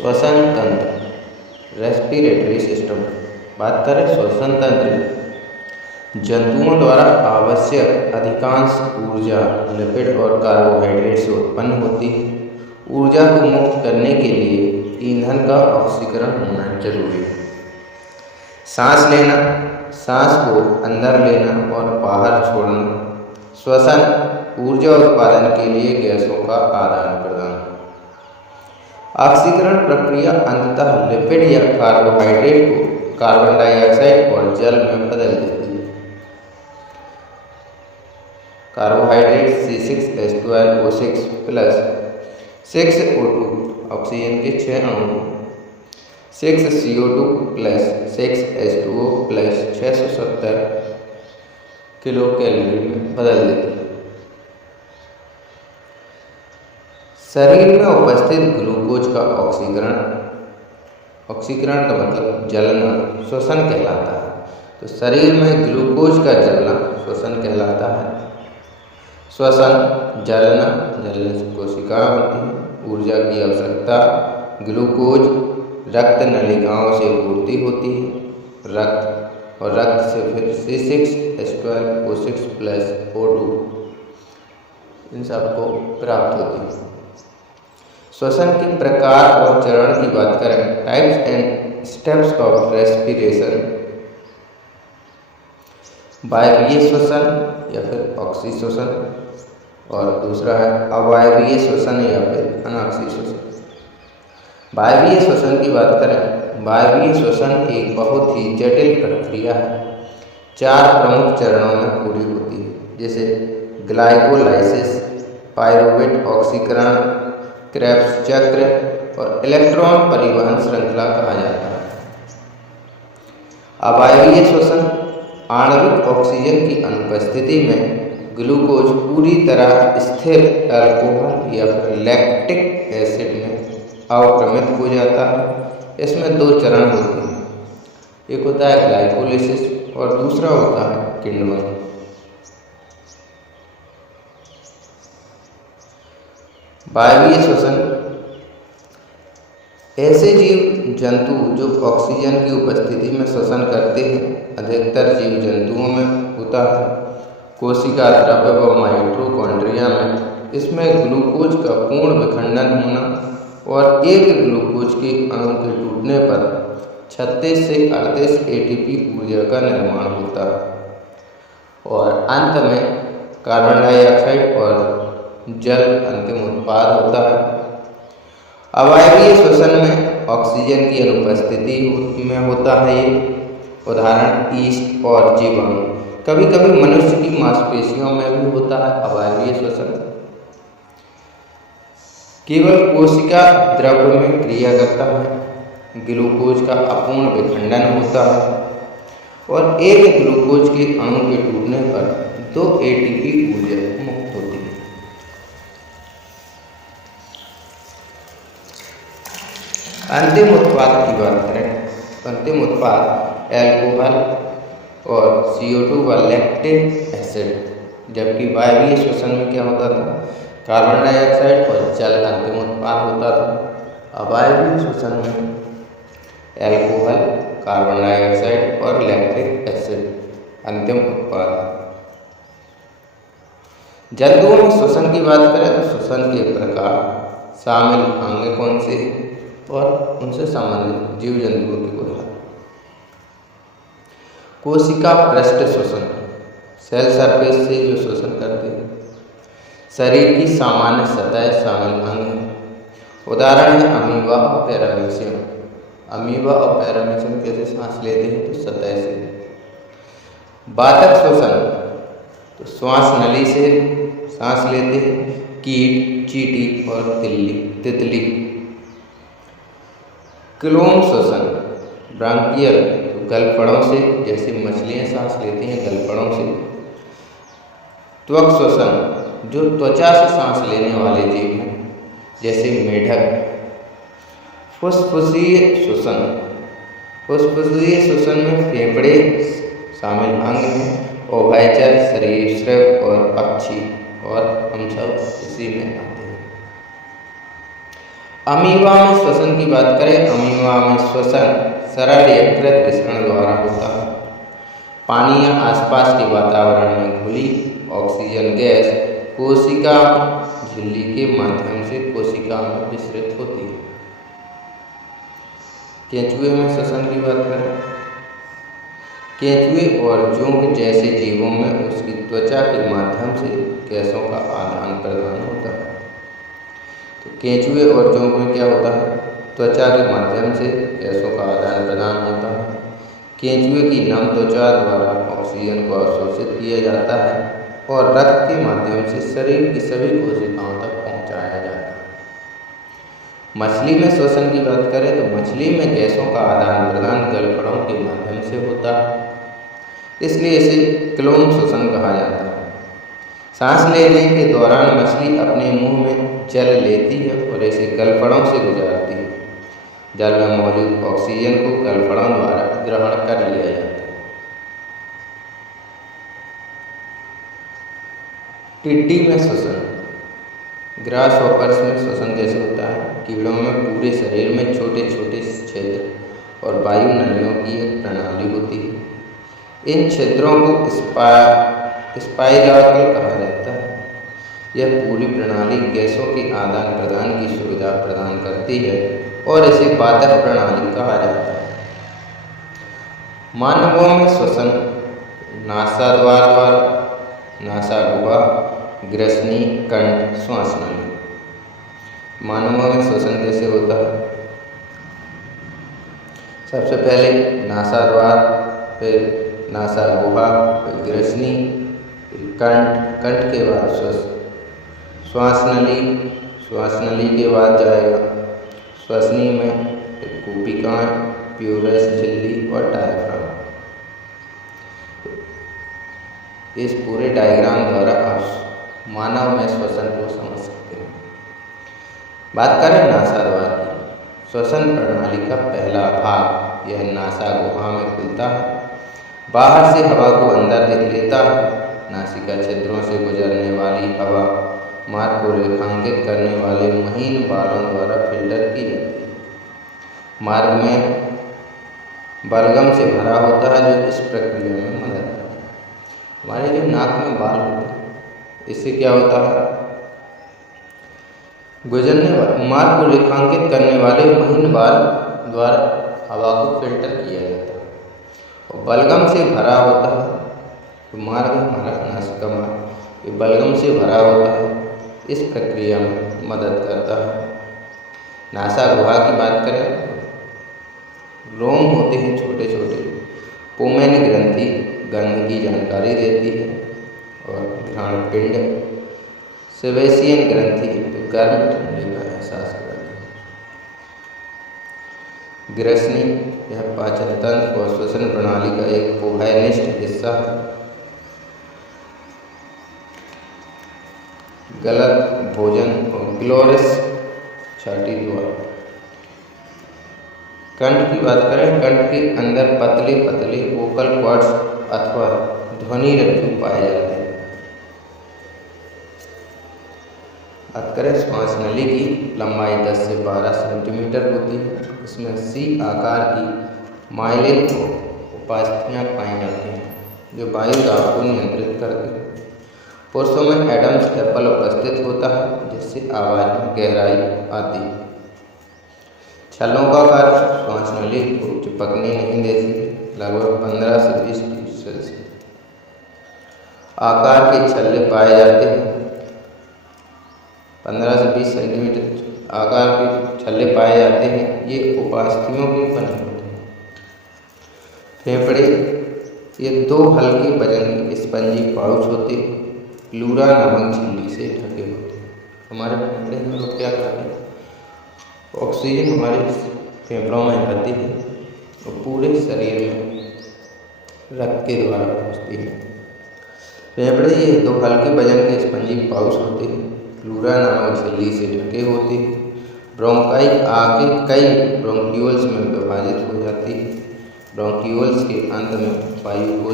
श्वसन तंत्र, respiratory system. बात करें श्वसन तंत्र, जंतुओं द्वारा आवश्यक अधिकांश ऊर्जा लिपिड और कार्बोहाइड्रेट से उत्पन्न होती है। ऊर्जा को मुक्त करने के लिए ईंधन का ऑक्सीकरण होना जरूरी है। सांस लेना, सांस को अंदर लेना और बाहर छोड़ना। श्वसन, ऊर्जा उत्पादन के लिए गैसों का आदान प्रदान। ऑक्सीकरण प्रक्रिया अंततः लिपिड या कार्बोहाइड्रेट को कार्बन डाइऑक्साइड और जल में बदल देती है। Carbohydrate C6H12O6 plus 6O2, oxygen के 6 अणु, 6CO2 plus 6H2O plus 670 kilo calorie में बदल देती है। शरीर में उपस्थित ग्लूकोज का ऑक्सीकरण, ऑक्सीकरण का मतलब जलना, श्वसन कहलाता है। तो शरीर में ग्लूकोज का जलना श्वसन कहलाता है। श्वसन, जलना, जलने से कोशिकाएं बनती हैं। ऊर्जा की आवश्यकता, ग्लूकोज रक्त नलिकाओं से पूर्ति होती है, रक्त और रक्त से फिर C6H12O6 प्लस O2 इन सबको प्राप्त होती है। श्वसन के प्रकार और चरण की बात करें, types and steps of respiration. वायवीय श्वसन या फिर ऑक्सी श्वसन, और दूसरा है अवायवीय श्वसन या फिर अनाक्सी श्वसन। वायवीय श्वसन की बात करें, वायवीय श्वसन एक बहुत ही जटिल प्रक्रिया है। 4 प्रमुख चरणों में पूरी होती है, जैसे ग्लाइकोलाइसिस, पायरुवेट ऑक्सीकरण, क्रेब्स चक्र और इलेक्ट्रॉन परिवहन श्रृंखला कहा जाता है। अवायवीय श्वसन, आणविक ऑक्सीजन की अनुपस्थिति में ग्लूकोज पूरी तरह स्थिर अल्कोहल या फिर लैक्टिक एसिड में अवक्रमित हो जाता है। इसमें 2 चरण होते हैं, एक होता है ग्लाइकोलाइसिस और दूसरा होता है किण्वन। वायवीय श्वसन, ऐसे जीव जंतु जो ऑक्सीजन की उपस्थिति में श्वसन करते हैं, अधिकतर जीव जंतुओं में होता है। कोशिका द्रव्य व माइटोकॉन्ड्रिया में इसमें ग्लूकोज का पूर्ण विखंडन होना और एक ग्लूकोज के अणु के टूटने पर 36 से 38 ATP ऊर्जा का निर्माण होता है और अंत में कार्बन डाइऑक्साइड और जल अंतिम उत्पाद होता है। अवायवीय श्वसन में ऑक्सीजन की अनुपस्थिति में होता है ये, उदाहरण ईस्ट और जीवाणु। कभी कभी मनुष्य की मांसपेशियों में भी होता है अवायवीय श्वसन। केवल कोशिका द्रव्य में क्रिया करता है, ग्लूकोज का अपूर्ण विखंडन होता है और एक ग्लूकोज के अणु के टूटने पर 2 ATP ऊर्जा मुक्त होती है। अंतिम उत्पाद की बात करें, अंतिम उत्पाद एल्कोहल और CO2 व लैक्टिक एसिड। जबकि वायवीय श्वसन में क्या होता था, कार्बन डाइऑक्साइड और जल अंतिम उत्पाद होता था। अवायवीय श्वसन में एल्कोहल, कार्बन डाइऑक्साइड और लैक्टिक एसिड अंतिम उत्पाद। जंतुओं में श्वसन की बात करें तो श्वसन के प्रकार, शामिल अंग कौन से हैं और उनसे संबंधित जीव जंतुओं की उदाहरण। कोशिका पृष्ठ श्वसन, सेल सरफेस से जो श्वसन करते हैं। शरीर की सामान्य सतह शामिल अंग है, उदाहरण है अमीबा और पैरामीशियम। अमीबा और पैरामीशियम कैसे सांस लेते हैं, तो सतह से। वातक श्वसन, तो श्वास नली से सांस लेते हैं कीट, चींटी और तितली। क्लोम श्वसन, ब्रांकियल, गलफड़ों से, जैसे मछलियां सांस लेती हैं गलफड़ों से। त्वक श्वसन, जो त्वचा से सांस लेने वाले जीव हैं, जैसे मेढक। फुसफुसीय श्वसन, फुसफुसीय श्वसन में फेफड़े शामिल अंग हैं, उभयचर, सरीसृप और पक्षी, और हम सब इसी में आते हैं। अमीबा में श्वसन की बात करें, अमीबा में श्वसन सरल यकृत विसरण द्वारा होता है। पानी या आसपास के वातावरण में घुली ऑक्सीजन गैस कोशिका झिल्ली के माध्यम से कोशिका में विसरित होती है। केंचुए में श्वसन की बात करें, केंचुए और जोंक जैसे जीवों में उसकी त्वचा के माध्यम से गैसों का आदान प्रदान होता है। तो केंचुए और जोंक में क्या होता है, त्वचा के माध्यम से गैसों का आदान प्रदान होता है। केंचुए की नम त्वचा द्वारा ऑक्सीजन को अवशोषित किया जाता है और रक्त के माध्यम से शरीर की सभी कोशिकाओं तक पहुंचाया जाता है। मछली में श्वसन की बात करें तो मछली में गैसों का आदान प्रदान गलफड़ों के माध्यम से होता है, इसलिए इसे क्लोम श्वसन कहा जाता है। सांस लेने के दौरान मछली अपने मुंह में जल लेती है और इसे गलफड़ों से गुजारती है। जल में मौजूद ऑक्सीजन को गलफड़ों द्वारा ग्रहण कर लिया जाता है। टिड्डी में श्वसन, ग्रास हॉपर्स में श्वसन कैसे होता है, कीड़ों में पूरे शरीर में छोटे छोटे क्षेत्र और वायु नलियों की एक प्रणाली होती है। इन क्षेत्रों को स्पाइराकल कहा जाता है। यह पूरी प्रणाली गैसों के आदान प्रदान की सुविधा प्रदान करती है और इसे वातक प्रणाली कहा जाता है। मानवों में श्वसन नासाद्वार द्वारा, नासा गुहा, ग्रसनी, कंठ, श्वास नली। मानवों में श्वसन कैसे होता है, सबसे पहले नासाद्वार, फिर नासा गुहा, फिर ग्रसनी, कंठ, कंठ के बाद श्वास नली, श्वास नली के बाद जाएगा श्वसनी में कूपिकाएँ, प्यूरस झिल्ली और डायफ्राम। इस पूरे डायग्राम द्वारा आप मानव में श्वसन को समझ सकते हैं। बात करें नासाद्वार की, श्वसन प्रणाली का पहला भाग यह नासा गुहा में खुलता है, बाहर से हवा को अंदर लेता है। नासिका छिद्रों से गुजरने वाली हवा मार्ग को रेखांकित करने वाले महीन बालों द्वारा फिल्टर की जाती है। मार्ग में बलगम से भरा होता है जो इस प्रक्रिया में मदद करता है। हमारे जो नाक में बाल होते हैं, इससे क्या होता है, गुजरने वाले मार्ग को रेखांकित करने वाले महीन बाल द्वारा हवा को फिल्टर किया जाता है। और बलगम से भरा होता है, तो मार्ग हमारा नासिका मार्ग ये बलगम से भरा होता है, इस प्रक्रिया में मदद करता है। नासा गुहा की बात करें, रोम होते हैं छोटे छोटे, पोमेन ग्रंथि गंध की जानकारी देती है और घ्राण पिंड, सेबेसियन ग्रंथि तो गर्म ठंडे का एहसास कराती है। ग्रसनी यह पाचन तंत्र और श्वसन प्रणाली का एक पोहाइनिष्ठ हिस्सा है। गलत भोजन और ग्लोरिस छाती द्वारा। कंठ की बात करें, कंठ के अंदर पतले पतले वोकल कॉर्ड्स अथवा ध्वनि रज्जु पाए जाते हैं। बात करें श्वास नली की, लंबाई 10 से 12 सेंटीमीटर होती है। इसमें सी आकार की माइलिन उपास्थियाँ पाई जाती हैं जो वायु दाब को नियंत्रित करती हैं। पुरुषों में एडम्स एप्पल उपस्थित होता है जिससे आवाज में गहराई आती है। छल्लों का कार्य श्वास नली को चिपकने नहीं देती, लगभग 15 से 20 सेल्सियस आकार के छल्ले पाए जाते हैं। 15 से 20 सेंटीमीटर आकार के छल्ले पाए जाते हैं। ये उपास्थियों के बने होते हैं। फेफड़े ये 2 हल्के वजन के स्पंजी पाउच होते हैं, प्लूरा नामक झिल्ली से ढके होते हैं। हमारे फेफड़े में लोग क्या करते हैं, ऑक्सीजन हमारे फेफड़ों में जाती है और पूरे शरीर में रक्त के द्वारा पहुँचती है। फेफड़े ये 2 हल्के वजन के स्पंजी पाउच होते हैं, प्लूरा नामक झिल्ली से ढके होते हैं। ब्रोंकाई आगे कई ब्रोंक्यूल्स में विभाजित हो जाती है। ब्रोंक्यूल्स के अंत में वायु को